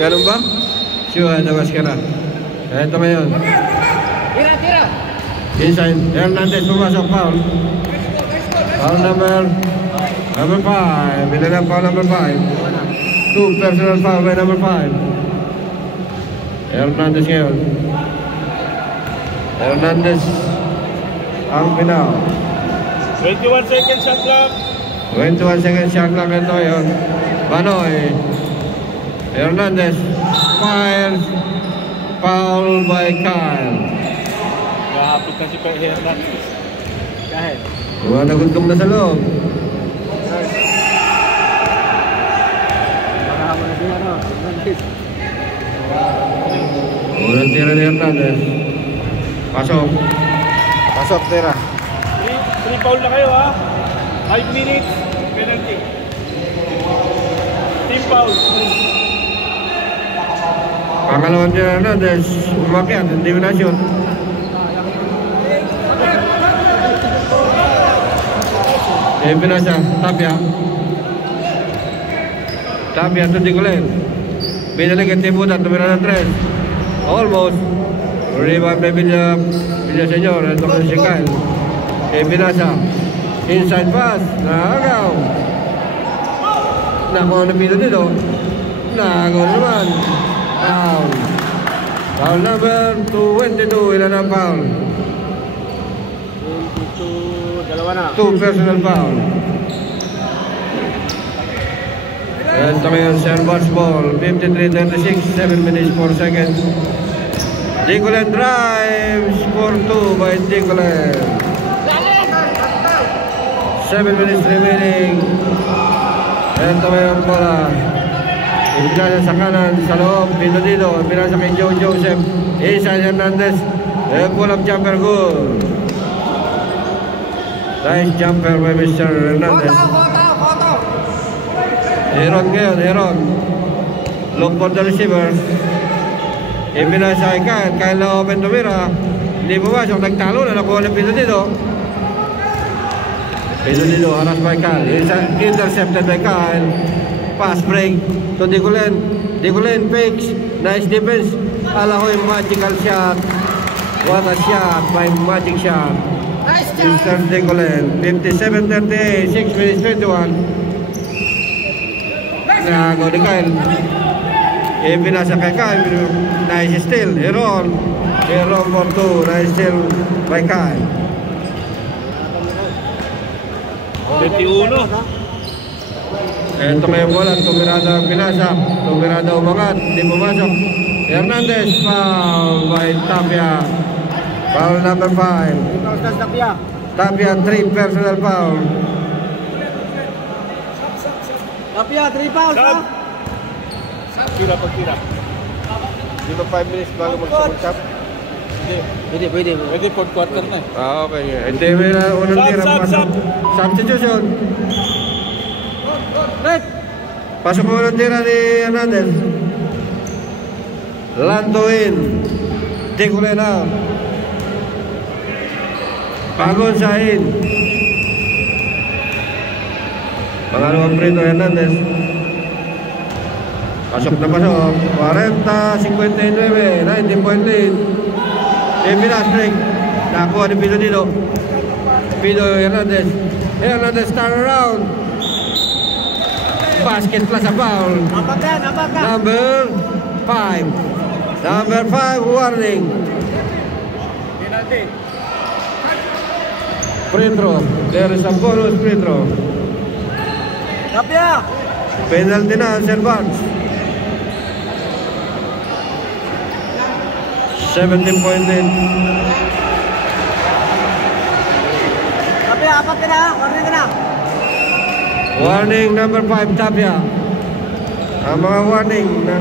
Ganun ba? Sure, labas ka na. Ito ngayon. Tira! Inside, Hernandez pumasok, foul. Foul number 5. Binalang foul number 5. 2 personal foul by number 5. Hernandez ngayon. Hernandez ang pinaw. 21 seconds shot clock. 21 seconds shot clock ito yun. Banoy. Hernandez fires. Foul by Kyle. Nakahapit na si Hernandez. Kahit. Nagundong na sa loob. Marahama na siya, no? Unang tira ni Hernandez. Pasok tira. 3 foul na kayo, ha? 5 minutes. Penalty. Team foul. Pangalawang tira ni Hernandez. Umakyat, hindi mo na-shoot. Pinasa, Tapia to Dicolen. Binalik ang tibutan, tumira ng 3. Almost. Rebound by Villa Senyor. Ito ko si Kyle. Pinasa. Inside pass. Nakagaw. Nakuha na pito dito. Nakagaw naman. Foul. Foul number 22. Ilan ang foul? 22, dalawa na. 2 personal foul. Ito ngayon, Servants ball. 53-36, 7 minutes 4 seconds. Dicolen drives for 2 by Dicolen. 7 minutes remaining. Ito ngayon, bola. Ibigay sa kanan, sa loob, pino dito. Pinasa kay Joe Joseph. Isa Hernandez. Pull up jumper, good. Nice jumper by Mr. Hernandez. Koto! Heron ngayon, Heron. Look for the receiver. Ipinasa kay Kyle. Kyle na open tumira. Hindi pumasok. Nagtalo na. Nakuha ng pito dito. Pito dito. Haras by Kyle. Intercepted by Kyle. Pass break to Dicolen. Dicolen fakes. Nice defense. Kala ko yung magical shot. What a shot by magic shot. Mr. Dicolen. 57-38. 6 minutes 21. Nagago ni Kyle. Pinasa kay Kyle. Nice steal. Heron for 2. Nice steal by Kyle. 21. Ito ngayon bola. Tumirada ang pinasa. Tumirada umangat. Hindi pumasok. Hernandez. Foul by Tapia. Foul number 5. Tapia 3 personal foul. Tapia, 3 fouls, ha? Tira. Di ba 5 minutes bago magsabot-sab? Hindi. Pwede 4 quarter na eh. Okay. Hindi mo na unang tira. Substitution. Pasok mo unang tira ni Hernandez. Lantuin. Dicolen out. Pagon Sahin. Pangalawang prito Hernandez. Pasok na pasok. 40-59. 19.8. Pinas break. Nakuha ni Pino dito. Pino Hernandez. Hernandez turn around. Basket plus a foul. Apakan. Number 5. Number 5 warning. Penalty. Free throw. There is a bonus free throw. Tapia! Penalty na Servants. 17.8. Tapia, apat ka na. Warning ka na. Warning number 5 Tapia. Ang mga warning na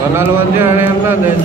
pangalawang tira ni Hernandez.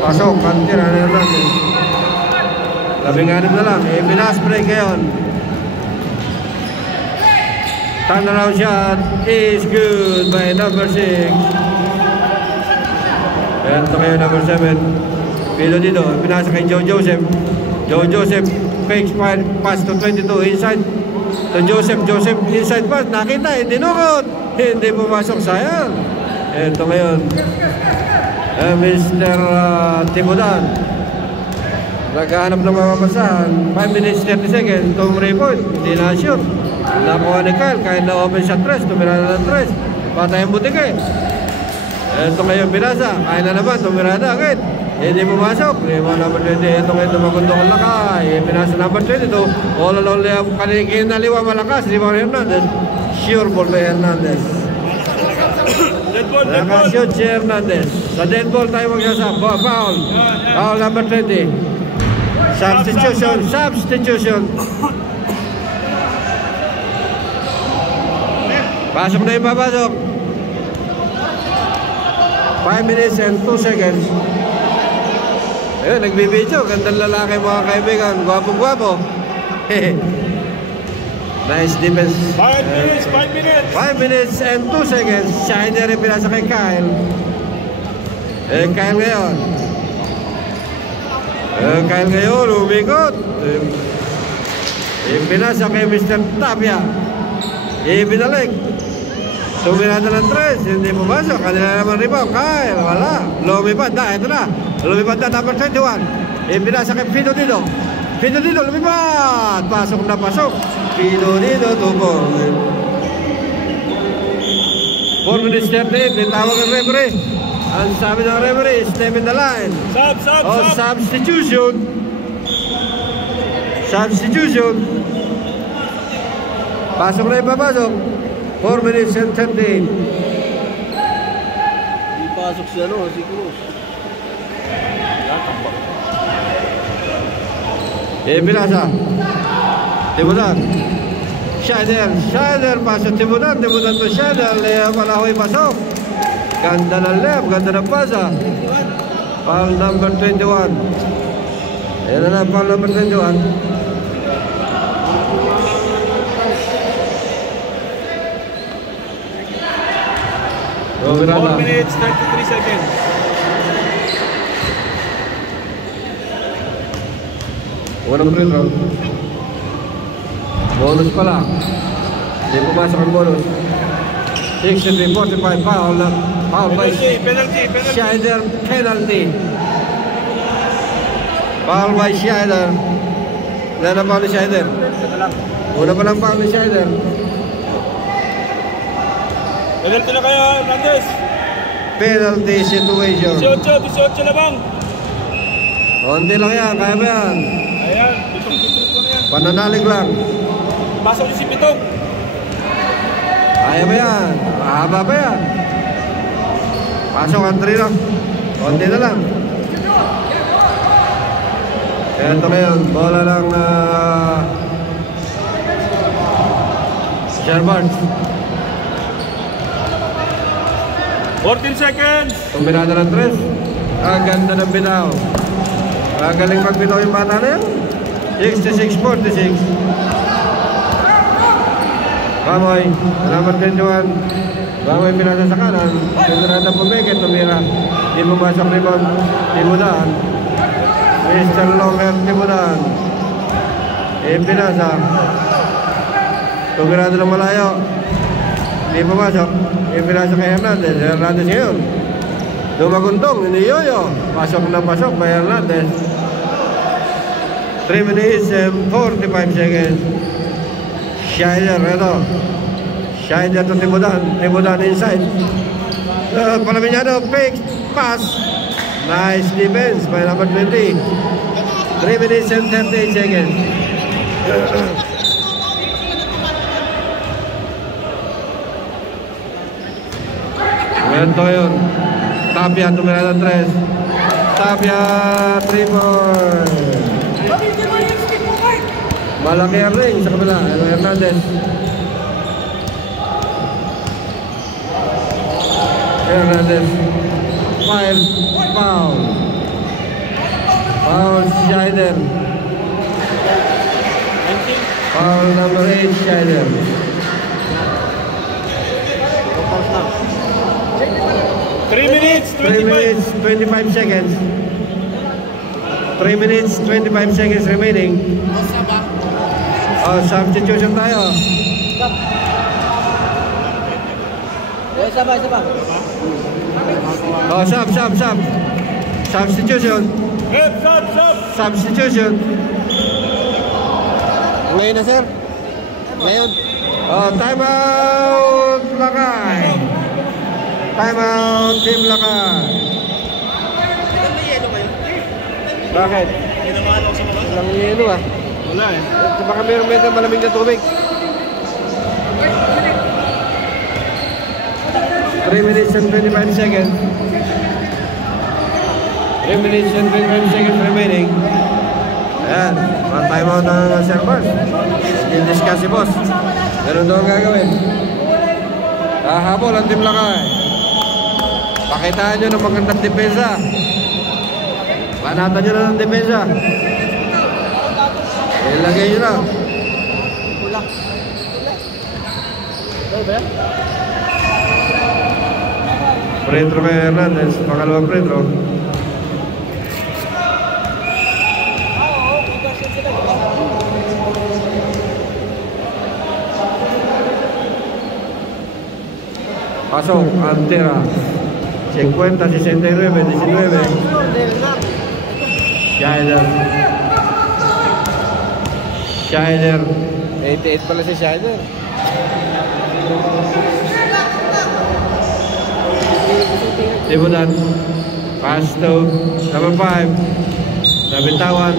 Pasok ang tira ni Hernandez. 16 na lang. Pinas break ngayon. Turnaround shot is good by number 6. Ito kayo number 7. Pilo dito. Pinasa kay Joe Joseph. Joe Joseph fakes pass to 22 inside to Joseph. Joseph inside pass, nakita, hindi nukot, hindi pumasok, sayang. Ito ngayon Mr. Timudan naghahanap ng mapapasahan. 5 minutes 30 seconds, Tom Rayford hindi na shoot, nakuha ni Kyle kahit na open shot 3, tumira na ng 3, patay ang butik eh. Ito ngayon binasa, kaya na naman, tumira na agad, hindi pumasok. Lima number 20, ito ngayon tumagundok ang lakay, binasa number 22, all along kinaliwa malakas, Limar Hernandez, sure ball by Hernandez. Nakashoot si Hernandez. Sa dead ball tayo magsasap. Foul. Foul number 20. Substitution. Pasok na yung papasok. 5 minutes and 2 seconds. Ayun, nagbibidyo. Gandang lalaki mga kaibigan. Gwapong-gwapo. Nice defense. 5 minutes, 5 minutes. 5 minutes and 2 seconds. Schneider yung pinasa kay Kyle. Kyle ngayon. Kyle ngayon, umikot. Pinasa kay Mr. Tapia. Ibinalik. Tumirada ng 3. Hindi pumasok. Kanila naman rebound. Kyle, wala. Lumipad na. Ito na. Lumipad na. Number 21. Pinasa kay Fido Dido. Lumipad. Pasok na pasok. Fido Dido, tubong. 4 minutes 38, may tawag ang referee. Ang sabi ng referee, step in the line. Substitution. Pasok na yung papasok. 4 minutes and 38. Di pasok si Cruz. Pinasa. Timudan. Schneider pasok Timudan to Schneider. Lea Malahoy pasok. Ganda ng left, ganda ng pasa. Foul number 21. Ayan na foul number 21. Four minutes, 33 seconds. Unang free throw. Bonus pala. Hindi pumasok ang bonus. 63-45 foul by Penalty. Schneider, penalty. Foul by Schneider. Wala na foul ni Schneider. Una pa lang foul ni Schneider. Penalty na kayo, Hernandez. Penalty situation. 18 na bang? Konti lang yan, kaya ba yan? Ayan, pitong ko na yan. Pananalig lang. Pasok niyo si Pitong. Kaya ba yan? Mahaba pa yan. Pasok ang 3 lang. Konti na lang. Ito ngayon, bola ng Sherbards. 14 seconds. Tumbinada ng 3. Ang ganda ng binaw. Magaling magbinaw yung bata na yan. 66-46. Bamoy, number 21. Bamoy pinasa sa kanan. Tumbinada pumikit, tumira. Di pumasok rebound. Timudan. Mr. Longer Timudan. Pinasa. Tumbinada ng malayo. Di pumasok. Pinasa kay Hernandez. Hernandez ngayon. Dumagundong, iniyoyo. Pasok na pasok by Hernandez. 3 minutes and 45 seconds. Schneider, ito. Schneider to Timudan. Timudan inside. Palaminyado, fake pass. Nice defense by number 20. 3 minutes and 38 seconds. Ito yun. Tapia, tumira ng 3. Tapia, 3 point. Malaki ang ring sa kabila. Hernandez. Hernandez. Foul. Foul, Schneider. Foul number 8, Schneider. 3 minutes, 3 minutes, 25 seconds. 3 minutes, 25 seconds remaining. Oh, substitution tayo. Isa ba? Oh, sub. Substitution. Substitution. Ngayon na, sir. Ngayon. Oh, time out, Lakay. Time out, Team Lakay. Bakit? Walang yelo ah. Wala eh. Baka meron malamig na tubig. 3 minutes and 25 seconds. 3 minutes and 25 seconds remaining. Ayan, mga time out ng servers. I-discuss si boss. Ganun daw ang gagawin. Hahabol ang Team Lakay. Pakitaan nyo ng magandang depensa. Panatan nyo na ng depensa. Ilagay nyo na. Pretro kay Hernandez. Pangalawang Pretro. Pasok, Antera 50, 69, 19 Scheider 88 pala si Scheider. Tibudan pass to number 5 nabitawan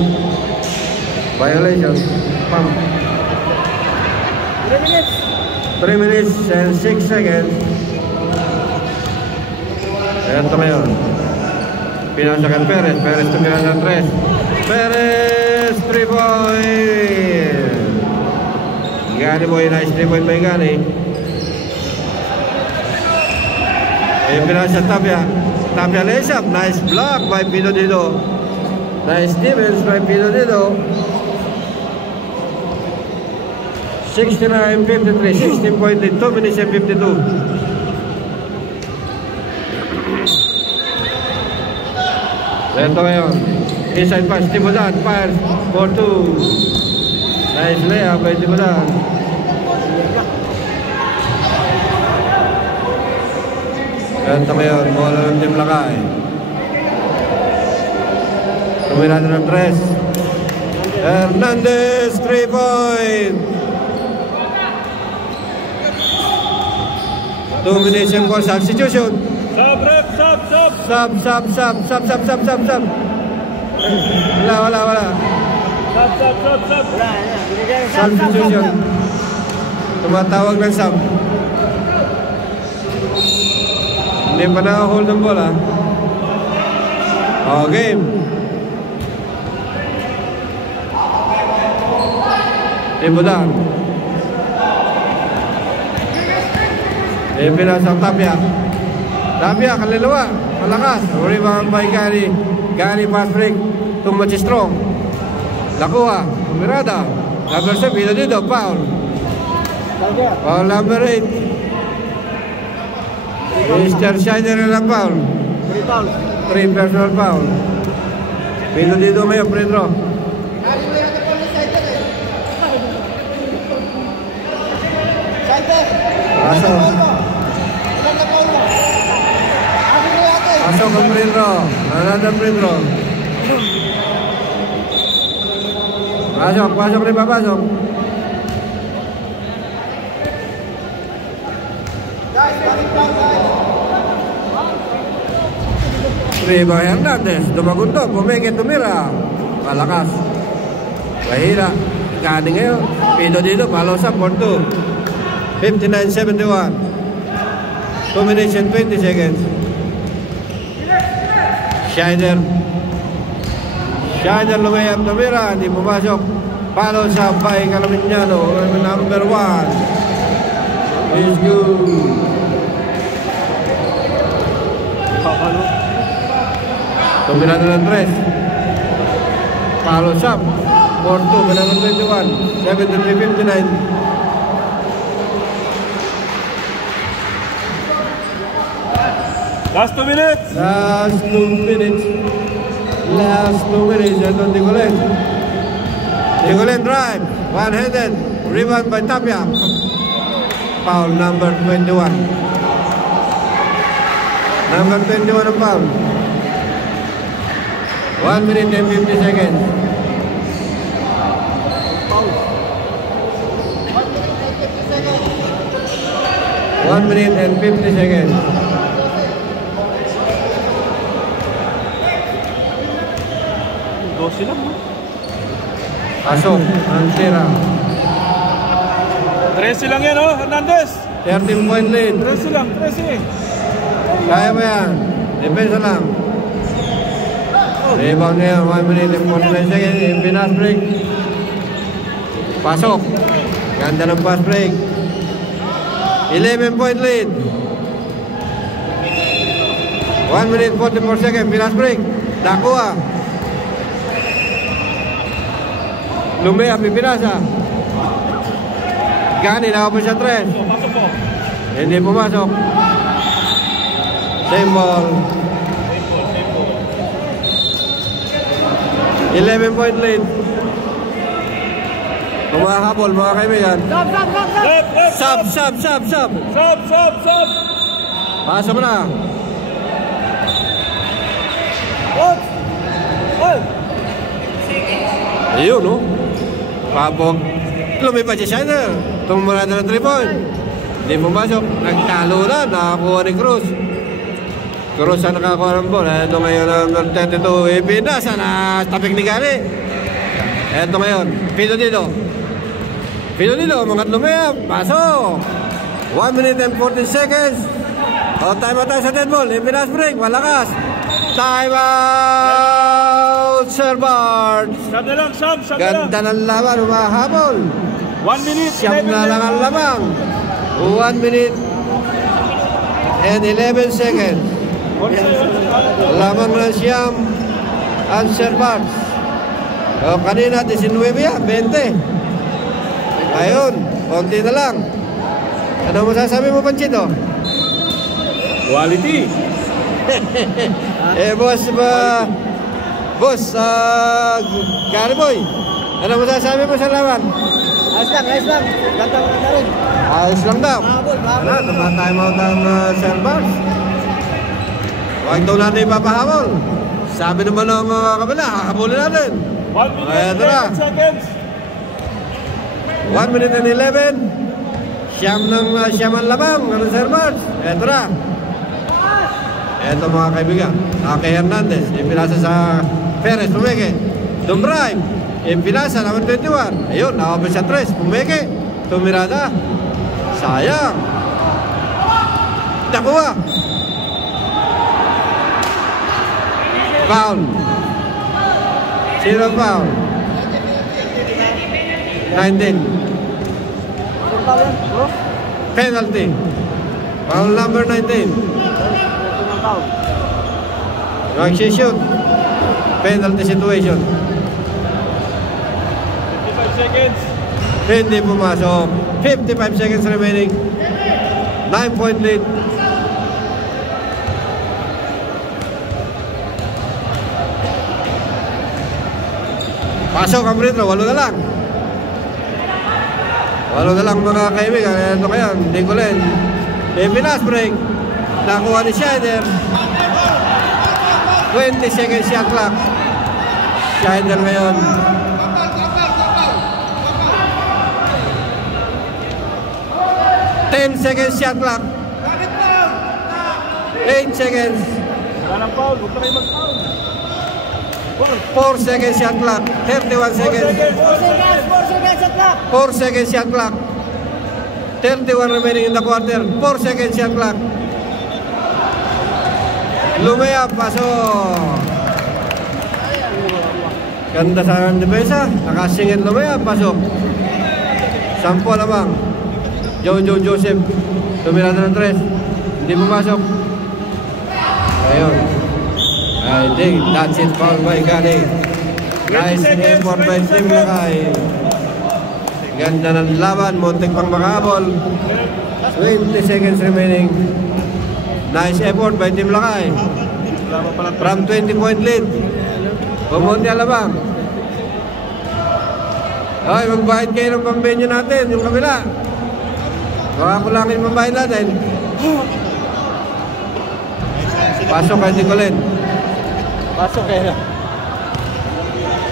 violation pump 3 minutes and 6 seconds. Ayan ito ngayon. Pinasakan Perez tumira ng 3. Perez 3 point. Gani boy, nice 3 point by Gani. Ayan pinasa Tapia lays up. Nice block by Pino Dido. Nice defense by Pino Dido. 69-53, 16 point in 2 minutes and 52. Ito ngayon, inside pass, Tibudan, fires for 2. Nice layup by Tibudan. Ito ngayon, bola ng Team Lakay. Tumirado ng 3. Hernandez, 3 point. 2 minutes and 4 substitution. Sub. Wala. Sub. Substitution. Tumatawag ng sub. Hindi pa naka-hold ng bola. Oh, game. Tibudan. Pinasang Tapia. Tapia, kaliliwa. Malakas. Rebound by Gani. Gani pass break. Too much strong. Lakuha. Mirada. Number 7. Pino Dido. Foul. Foul number 8. Mr. Scheider na foul. 3 personal foul. Pino Dido ngayon. Pedro. Pasok ang Pedro. Another Pedro. Pasok rin papasok. Riva Hernandez, dumagunto, pumikit, tumira. Malakas. Mahira. Gani ngayon. Pino dito, follow sa 4-2. 59-71. 2 minutes and 20 seconds. Scheider lumayap na mira, hindi pumasok. Follow sa Bay Calamignano, number 1. Is good. Tumirado ng 3. Follow sa 4-2, number 21. 73-59. Last 2 minutes. Last 2 minutes. last 2 minutes. Ito Digolen. Digolen drive. One-handed. Rebound by Tapia. Foul number 21. Number 21 ang foul. 1 minute and 50 seconds. One minute and 50 seconds. Dosi lang, no? Pasok ang tira. 13 lang yan, oh, Hernandez. 13-point lead. 13 lang, 13. Kaya ba yan? Depensa lang. Rebound na yan. 1 minute and 49 seconds. Fast break. Pasok. Ganda ng fast break. 11-point lead. 1 minute 44 seconds. Fast break. Nakuha. Lumea, pipinasa. Gani, nakapos siya 3. Pasok mo. Hindi pumasok. Same ball. 11-point lead. Kumahabol mga kaibigan. Sub. Sub. Sub. Pasok na. Ayun, no? Papok. Lumipad si Shiner. Tumurada ng 3-point. Hindi pumasok. Nagtalo na. Nakakuha ni Cruz. Cruz ang nakakuha ng ball. Ito ngayon ang 32. Ipinasa na tapik ni Gani. Ito ngayon. Pino dito, mga Lumea. Pasok. 1 minute and 14 seconds. O, time out tayo sa dead ball. Ipinas break. Malakas. Time out, Sir Bart. Sab na lang, Sab na lang. Ganda ng laban, humahabol. 1 minute, Siyam na lang ang lamang. 1 minute and 11 seconds. Lamang na siyam ang Sir Bart. O, kanina 19 yan, 20. Ngayon, konti na lang. Ano masasabi mo, Panchito? Quality. Boss, Gary Boy, ano masasabi mo sa laban? Ayos lang. Ganda na rin. Ayos lang daw. Ano, tumatime out ang Sir Bart. Huwag daw natin ipapahabol. Sabi naman ng mga kabila, hahabulin natin. 1 minute Ayan, and tara. 11 seconds. 1 minute and 11. Siyam ang lamang. Ano, Sir Bart? Eto na. Eto mga kaibigan. Kay Hernandez. Ipinasa sa Perez. Pumeke. Dumbrive. Ipinasa naman 21. Ayun, nakapos siya 3. Pumeke. Tumirada. Sayang. Nakuha. Foul. Zero foul. 19. Penalty. Foul number 19. Shoot. Penalty situation. 55 seconds. Hindi pumasok. 55 seconds remaining. 9-point lead. Pasok ang free throw. 8 na lang. 8 na lang mga kaibigan. Ito kaya, Digolen. Fast break. Nakuha ni Schneider. 20 seconds shot clock. Schneider ngayon. Ten seconds shot clock. 8 seconds. Walang foul. Huwag na kayo mag-foul. 4 seconds shot clock. 31 seconds. 4 seconds shot clock. 31 remaining in the quarter. 4 seconds shot clock. Lumea, pasok. Ganda sa depensa. Nakasingit Lumea, pasok. 10 lamang. Jojo Joseph. Tumirada ng 3. Hindi pumasok. Ayun. I think that's it, foul by Gani. Nice effort by Team Lakay. Ganda ng laban, muntik pang makahabol. 20 seconds remaining. Nice effort by Team Lakay. From 20-point lead. Pumunti Alabang. Ay, magbayad kayo ng pambenyo natin, yung kabila. Baka kulangin yung pambayad natin. Pasok kay Nicolen. Pasok kayo.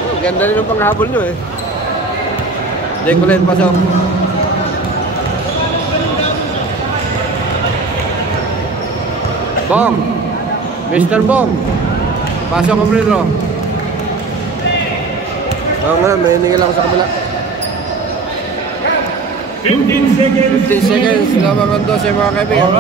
Oh, ganda rin yung panghabol nyo eh. Nicolen, pasok. Bong. Mr. Bong. Pasok ang Pedro. Oo nga, may hiningil ako sa kabila. 15 seconds. 15 seconds lamang ang 12 mga kaibigan.